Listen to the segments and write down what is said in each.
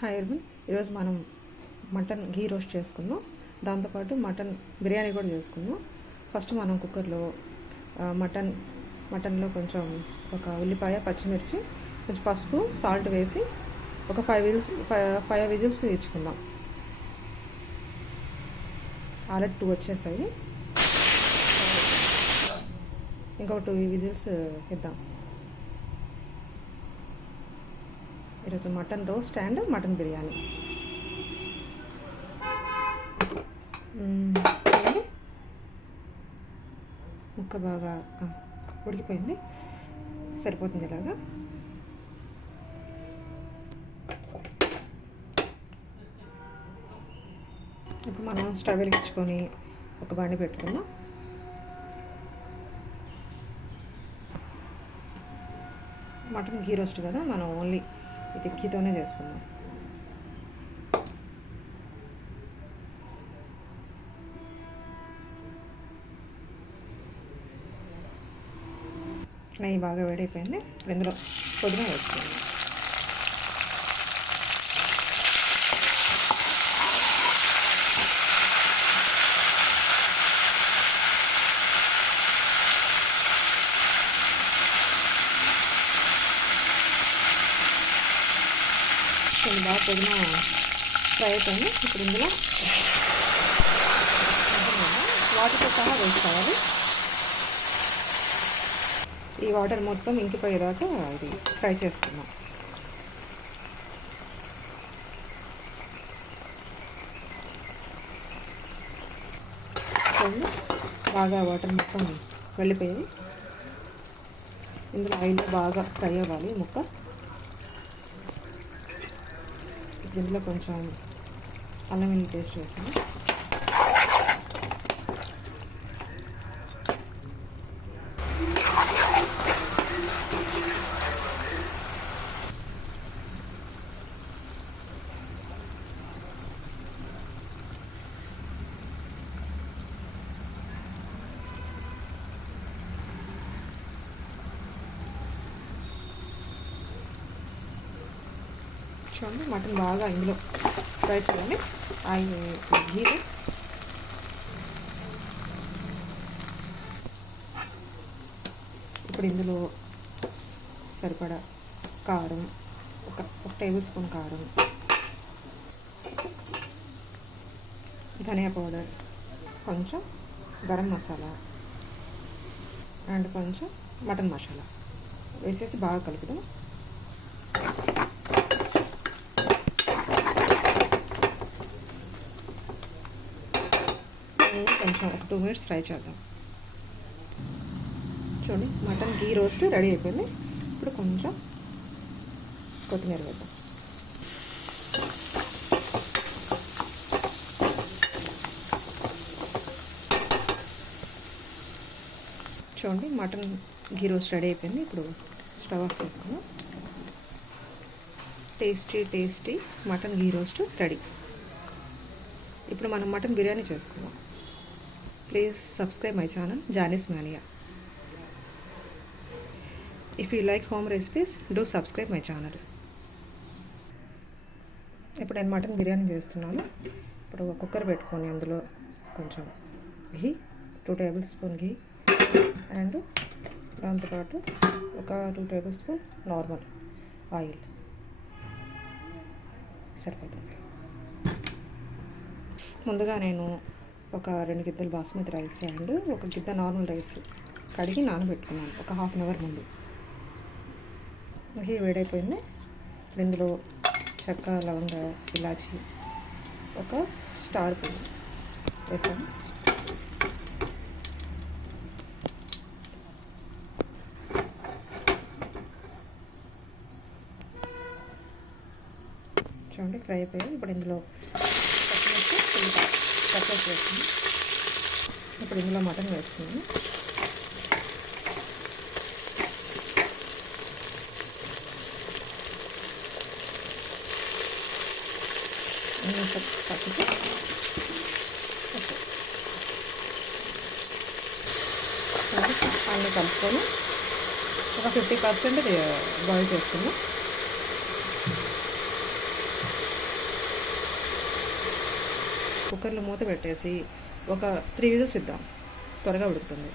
Hi everyone, ఈరోజు మనం mutton ఘీ roast చేసుకుందాం. దాంతోపాటు మటన్ బిర్యానీ కూడా చేసుకుందాం. ఫస్ట్ మనం కుక్కర్లో మటన్లో కొంచెం ఒక ఉల్లిపాయ, పచ్చిమిర్చి, కొంచెం పసుపు, సాల్ట్ వేసి ఒక 5 విజిల్స్ ఇచ్చుకుందాం. ఆల్రెడీ 2 వచ్చేసాయి, ఇంకొక 2 విజిల్స్ ఇద్దాం. ఈరోజు mutton roast and mutton biryani. ముక్క బాగా ఉడికిపోయింది, సరిపోతుంది. ఇలాగా ఇప్పుడు మనం స్టవ్ వెలిగించుకొని ఒక బండి పెట్టుకుందాం. మటన్ ఘీ రోస్ట్ కదా, మనం ఓన్లీ ఇది ఘీతోనే చేసుకుందాం. నెయ్యి బాగా వేడైపోయింది. ఇప్పుడు ఇందులో పుదీనా వేసుకుందాం. కొంచెం బాగా పుదీనా ఫ్రై అయిపోయింది. ఇప్పుడు ఇందులో వాటర్తో సహా వేసుకోవాలి. ఈ వాటర్ మొత్తం ఇంకిపోయేదాకా ఇది ఫ్రై చేసుకుందాం. బాగా వాటర్ మొత్తం వెళ్ళిపోయాయి. ఇందులో ఆయిల్ బాగా ఫ్రై అవ్వాలి ముక్క. ఇందులో కొంచెం అల్లం వెల్లుల్లి పేస్ట్ వేసాను. చూడండి, మటన్ బాగా ఇందులో ఫ్రై చేయండి. ఘీలో ఇప్పుడు ఇందులో సరిపడా కారం, ఒక టేబుల్ స్పూన్ కారం, ధనియా పౌడర్, కొంచెం గరం మసాలా అండ్ కొంచెం మటన్ మసాలా వేసేసి బాగా కలుపుదాం. కొంచెం ఒక 2 మినిట్స్ ఫ్రై చేద్దాం. చూడండి, మటన్ ఘీ రోస్ట్ రెడీ అయిపోయింది. ఇప్పుడు కొంచెం కొత్తిమీర వేద్దాం. చూడండి, మటన్ ఘీ రోస్ట్ రెడీ అయిపోయింది. ఇప్పుడు స్టవ్ ఆఫ్ చేసుకుందాం. టేస్టీ మటన్ ఘీ రోస్ట్ రెడీ. ఇప్పుడు మనం మటన్ బిర్యానీ చేసుకుందాం. Please subscribe my channel, Janice Mania. If you like home recipes, do subscribe my channel. ఇప్పుడు నేను మటన్ బిర్యానీ చేస్తున్నాను. ఇప్పుడు ఒక కుక్కర్ పెట్టుకొని అందులో కొంచెం ఘీ, 2 టేబుల్ స్పూన్ ఘీ అండ్ దాంతోపాటు ఒక 2 టేబుల్ స్పూన్ నార్మల్ ఆయిల్ సరిపోతుంది. ముందుగా నేను ఒక 2 గిద్దలు బాస్మతి రైస్ అండ్ ఒక గిద్ద నార్మల్ రైస్ కడిగి నానబెట్టుకున్నాను ఒక ½ అవర్ ముందు. ఘీ వేడైపోయింది. ఇందులో చెక్క, లవంగ, ఇలాచి, ఒక స్టార్ పువ్వు వేసాను. చూడండి ఫ్రై అయిపోయాయి. ఇప్పుడు ఇందులో పచ్చిమిర్చి ఉల్లిపాయ కట్ చేసి వేసుకుని ఇప్పుడు ఇందులో మటన్ వేసుకున్నాను. పచ్చిమిర్చి అన్నీ కలుపుకొని ఒక 50% బాయిల్ చేసుకుందాం. కుక్కర్లో మూత పెట్టేసి ఒక 3 విజిల్స్ ఇద్దాం, త్వరగా ఉడుకుతుంది.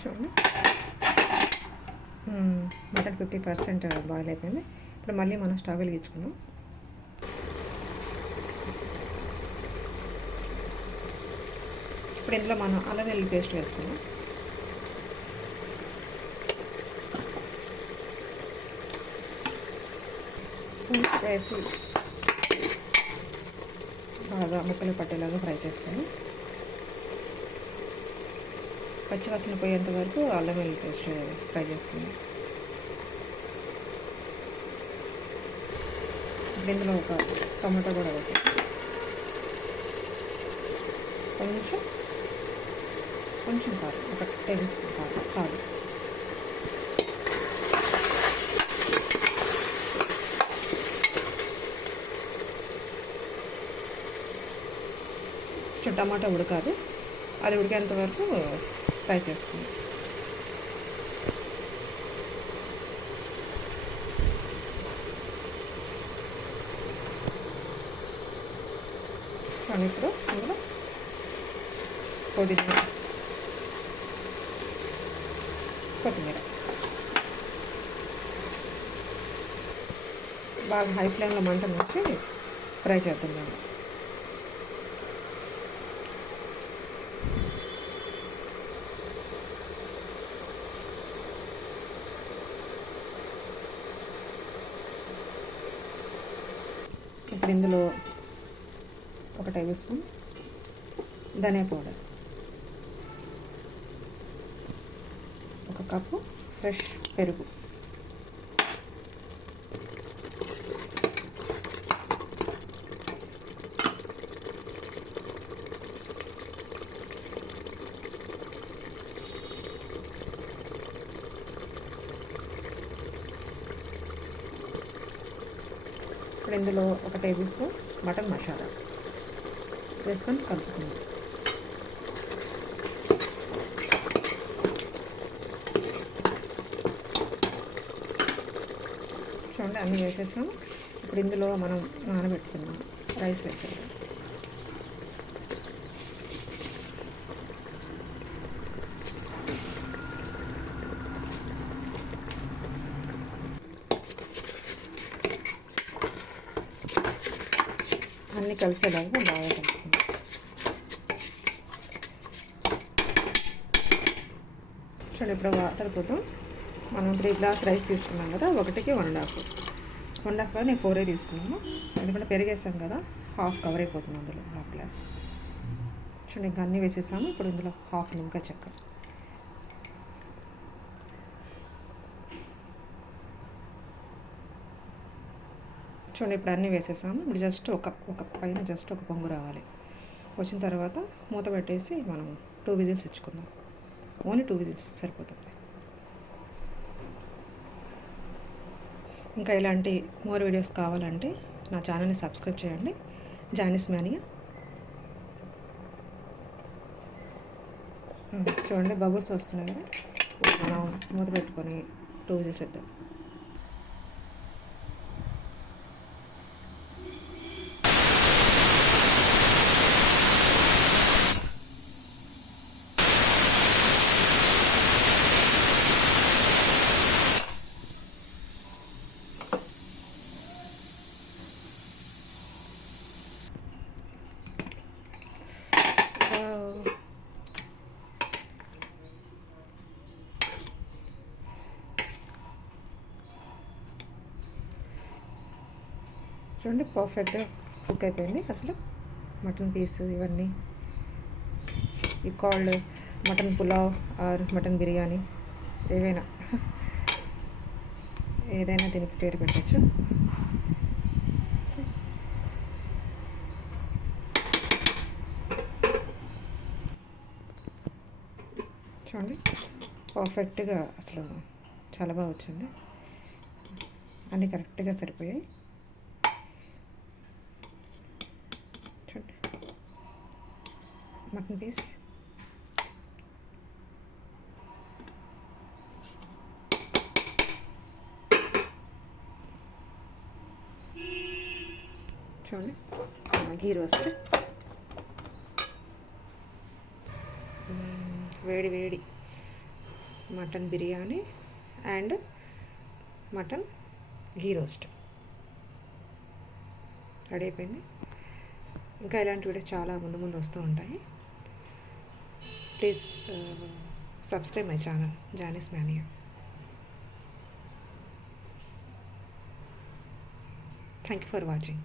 చూడండి మటన్ 50% బాయిల్ అయిపోయింది. ఇప్పుడు మళ్ళీ మనం స్టవ్ వెలిగించుకుందాం. ఇప్పుడు ఇందులో మనం అల్లం వెల్లుల్లి పేస్ట్ వేసుకుందాం. వేసి బాగా ముక్కలు పట్టేలాగా ఫ్రై చేసుకొని పచ్చివాసన పోయేంత వరకు అల్లం వెల్లుల్లి పేస్ట్ ఫ్రై చేసుకుందాం. ఇప్పుడు ఇందులో ఒక టమాటో కూడా వేసి కొంచెం కారం, ఒక టేబుల్ స్పూన్ కారం చాలు. టమాటా ఉడకాలి, అది ఉడికేంత వరకు ఫ్రై చేసుకుందాం. ఇప్పుడు అందులో కొత్తిమీర బాగా హై ఫ్లేమ్లో మంట వచ్చి ఫ్రై చేద్దాం. ఇప్పుడు ఇందులో ఒక టేబుల్ స్పూన్ ధనియా పౌడర్, ఒక కప్పు ఫ్రెష్ పెరుగు, ఇప్పుడు ఇందులో ఒక టేబుల్ స్పూన్ మటన్ మసాలా వేసుకొని కలుపుకుందాం. చూడండి అన్నీ వేసేసాం. ఇప్పుడు ఇందులో మనం నానబెట్టుకున్నాం రైస్ వేసేయాలి. అన్నీ కలిసేలాగా బాగా కలుపుకుందాం. చూడండి ఇప్పుడు వాటర్ పోతాం. మనం 3 గ్లాస్ రైస్ తీసుకున్నాం కదా, 1కి 1.5 నేను 4 తీసుకున్నాను. ఎందుకంటే పెరిగేసాం కదా, హాఫ్ కవర్ అయిపోతుంది అందులో, హాఫ్ గ్లాస్. చూడండి ఇంకా అన్నీ వేసేసాము. ఇప్పుడు ఇందులో హాఫ్ నిమ్మకాయ చెక్క, చూడండి ఇప్పుడు అన్నీ వేసేసాము. ఇప్పుడు జస్ట్ ఒక పైన జస్ట్ ఒక పొంగు రావాలి. వచ్చిన తర్వాత మూత పెట్టేసి మనం 2 విజిల్స్ ఇచ్చుకుందాం. ఓన్లీ 2 విజిల్స్ సరిపోతుంది. ఇంకా ఇలాంటి మోర్ వీడియోస్ కావాలంటే నా ఛానల్ని సబ్స్క్రైబ్ చేయండి, జానిస్ మానియా. చూడండి బబుల్స్ వస్తున్నాయి కదా, మనం మూత పెట్టుకొని 2 విజిల్స్ ఇద్దాం. చూడండి పర్ఫెక్ట్గా కుక్ అయిపోయింది. అసలు మటన్ పీస్ ఇవన్నీ ఈ called mutton pulao or mutton biryani ఏవైనా ఏదైనా దీనికి పేరు పెట్టచ్చు. చూడండి పర్ఫెక్ట్గా అసలు చాలా బాగా వచ్చింది. అన్నీ కరెక్ట్గా సరిపోయాయి. చూడండి మటన్ పీస్ చూడండి ఘీ రోస్ట్ వేడి వేడి mutton biryani and mutton ghee roast ready అయిపోయింది. ఇంకా ఇలాంటి వీడియో చాలా ముందు ముందు వస్తూ ఉంటాయి. Please subscribe my channel Johnny's mania. Thank you for watching.